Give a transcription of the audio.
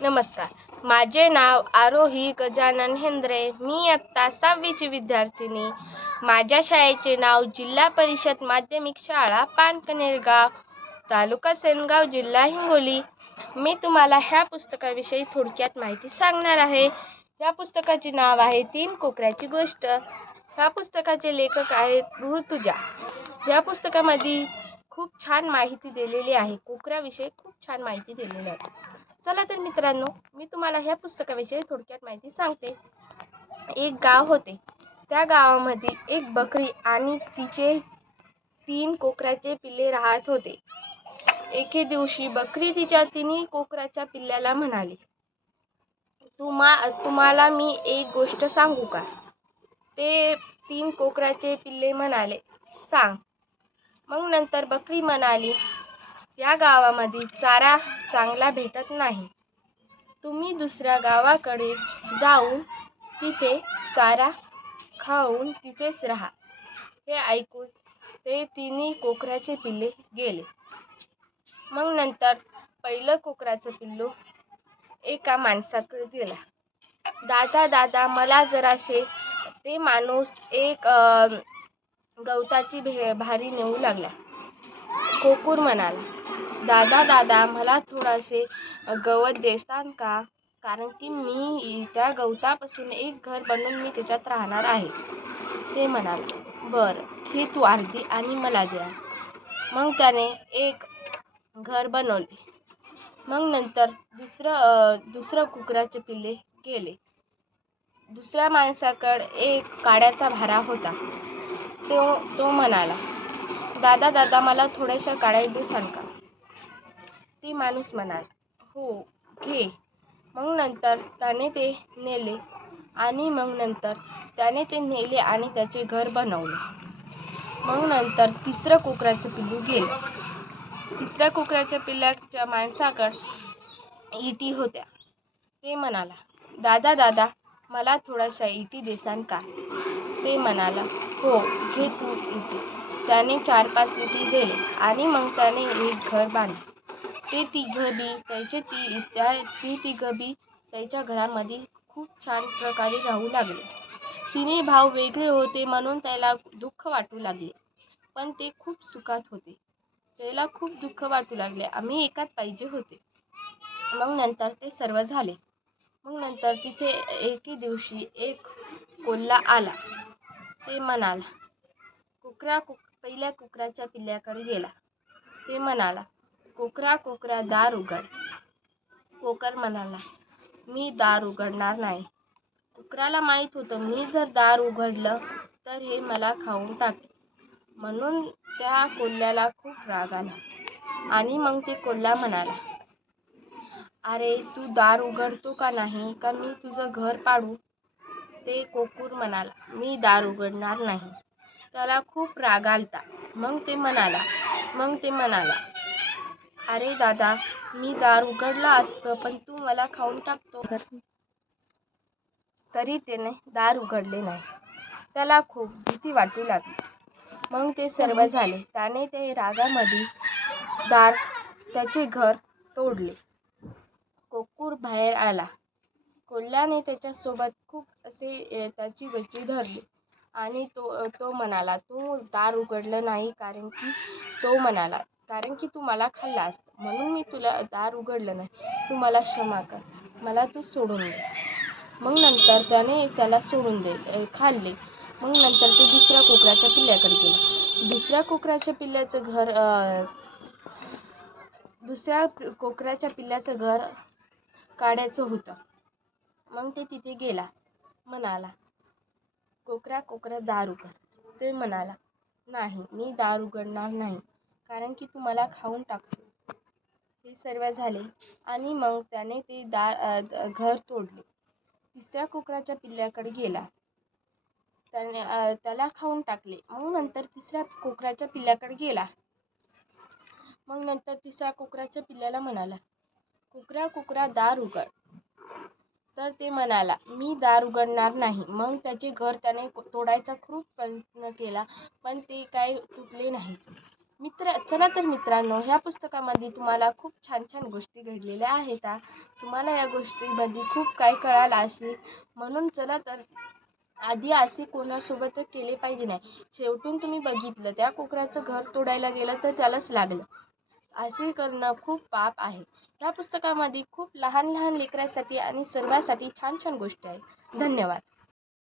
नमस्कार. माझे नाव आरोही गजानन हेंद्रे. मी आत्ता सहावीची विद्यार्थिनी. माझ्या शाळेचे नाव जिल्हा परिषद माध्यमिक शाळा पानकनेरगाव तालुका सेनगाव जिल्हा हिंगोली. मी तुम्हाला ह्या पुस्तकाविषयी थोडक्यात माहिती सांगणार आहे. या पुस्तकाचे नाव आहे तीन कोकऱ्याची गोष्ट. ह्या पुस्तकाचे लेखक आहेत ऋतुजा. या पुस्तकामध्ये खूप छान माहिती दिलेली आहे. कोकऱ्याविषयी खूप छान माहिती दिलेली आहे. चला तर मित्रांनो मी तुम्हाला ह्या पुस्तकाविषयी थोडक्यात माहिती सांगते. एक गाव होते. त्या गावामध्ये एक बकरी आणि तिचे तीन कोकराचे पिल्ले राहत होते. एके दिवशी बकरी तिच्या तिन्ही कोकराच्या पिल्ल्याला म्हणाली तुम्हा तुम्हाला मी एक गोष्ट सांगू का? ते तीन कोकराचे पिल्ले म्हणाले सांग. मग नंतर बकरी म्हणाली या गावामध्ये चारा चांगला भेटत नाही. तुम्ही दुसऱ्या गावाकडे जाऊन तिथे चारा खाऊन तिथेच राहा. हे ऐकून ते तिन्ही कोकराचे पिल्ले गेले. मग नंतर पहिलं कोकराचं पिल्लू एका माणसाकडे गेला. दादा दादा मला जराशे ते माणूस एक गवताची भे भारी नेऊ लागला. कोकूर म्हणाला दादा दादा मला थोडासे गवत देसान का? कारण की मी त्या गवतापासून एक घर बनवून मी त्याच्यात राहणार आहे. ते म्हणाले बरं ही तू अर्धी आणि मला द्या. मग त्याने एक घर बनवले. मग नंतर दुसरं दुसरं कुकराचे पिल्ले केले. दुसऱ्या माणसाकडे एक काड्याचा भारा होता. तो तो म्हणाला दादा दादा मला थोड्याशा काड्या देसान का? ती माणूस म्हणाला. हो घे. मग नंतर त्याने ते नेले आणि मग नंतर त्याने ते नेले आणि त्याचे घर बनवले. मग नंतर तिसरं कोकराचं पिल्लू गेलं. तिसऱ्या कोकराच्या पिल्लाच्या माणसाकडे इटी होत्या. ते म्हणाला दादा दादा मला थोड्याशा इटी देसान का? ते म्हणाला हो घे तू इटी. त्याने चार पाच इटी दिले आणि मग त्याने एक घर बांधले. ते तिघं बी त्याचे ती त्या ती तिघं बी त्याच्या घरामध्ये खूप छान प्रकारे राहू लागले. तिन्ही भाऊ वेगळे होते म्हणून त्याला दुःख वाटू लागले. पण ते खूप सुखात होते. त्याला खूप दुःख वाटू लागले. आम्ही एकात पाहिजे होते. मग नंतर ते सर्व झाले. मग नंतर तिथे एके दिवशी एक कोल्हा आला. ते म्हणाला कुकरा कुक पहिल्या कुकराच्या पिल्ल्याकडे गेला. ते म्हणाला कोकरा कोकरा दार उघड. कोकर म्हणाला मी दार उघडणार नाही. कुकराला माहीत होतं मी जर दार उघडलं तर हे मला खाऊन टाकेल. म्हणून त्या कोल्ह्याला खूप राग आला आणि मग ते कोल्हा म्हणाला अरे तू दार उघडतो का नाही? का मी तुझं घर पाडू? ते कोकूर म्हणाला मी दार उघडणार नाही. त्याला खूप राग आलता. मग ते म्हणाला मग ते म्हणाला अरे दादा मी दार उघडलं असतं पण तू मला खाऊन टाकतो. तरी त्याने दार उघडले नाही. त्याला खूप भीती वाटू लागली. मग ते सर्व झाले. त्याने ते रागामध्ये दार त्याचे घर तोडले. कोकूर बाहेर आला. कोल्ह्याने त्याच्यासोबत खूप असे त्याची गच्ची धरली. आणि तो तो म्हणाला तू दार उघडलं नाही कारण की तो म्हणाला कारण की तू मला खाल्ला असतं म्हणून मी तुला दार उघडलं नाही. तू मला क्षमा कर. मला तू सोडून दे. मग नंतर त्याने त्याला सोडून दे खाल्ले. मग नंतर ते दुसऱ्या कोकराच्या पिल्ल्याकडे गेलं. दुसऱ्या कोकराच्या पिल्ल्याचं घर दुसऱ्या कोकराच्या पिल्ल्याचं घर काढायचं होतं. मग ते तिथे गेला. म्हणाला कोकरा कोकरा दार उघड. ते म्हणाला नाही मी दार उघडणार नाही. कारण की तू मला खाऊन टाकशील. हे सर्व झाले आणि मग त्याने ते दार घर तोडले. तिसऱ्या कोकराच्या पिल्ल्याकडे गेला. त्याने त्याला खाऊन टाकले. मग नंतर तिसऱ्या कोकराच्या पिल्ल्याकडे गेला. मग नंतर तिसऱ्या कोकराच्या पिल्ल्याला म्हणाला कुकरा कुकरा दार उघड. तर ते म्हणाला मी दार उघडणार नाही. मग त्याचे घर त्याने तोडायचा खूप प्रयत्न केला पण ते काय तुटले नाही. मित्र चला तर मित्रांनो ह्या पुस्तकामध्ये तुम्हाला खूप छान छान गोष्टी घडलेल्या आहेत. तुम्हाला या गोष्टीमध्ये खूप काही कळालं असेल. म्हणून चला तर आधी असे कोणासोबत केले पाहिजे नाही. शेवटून तुम्ही बघितलं त्या कोकऱ्याचं घर तोडायला गेलं तर त्यालाच लागलं. असे करणं खूप पाप आहे. या पुस्तकामध्ये खूप लहान लहान लेकरासाठी आणि सर्वांसाठी छान छान गोष्टी आहेत. धन्यवाद.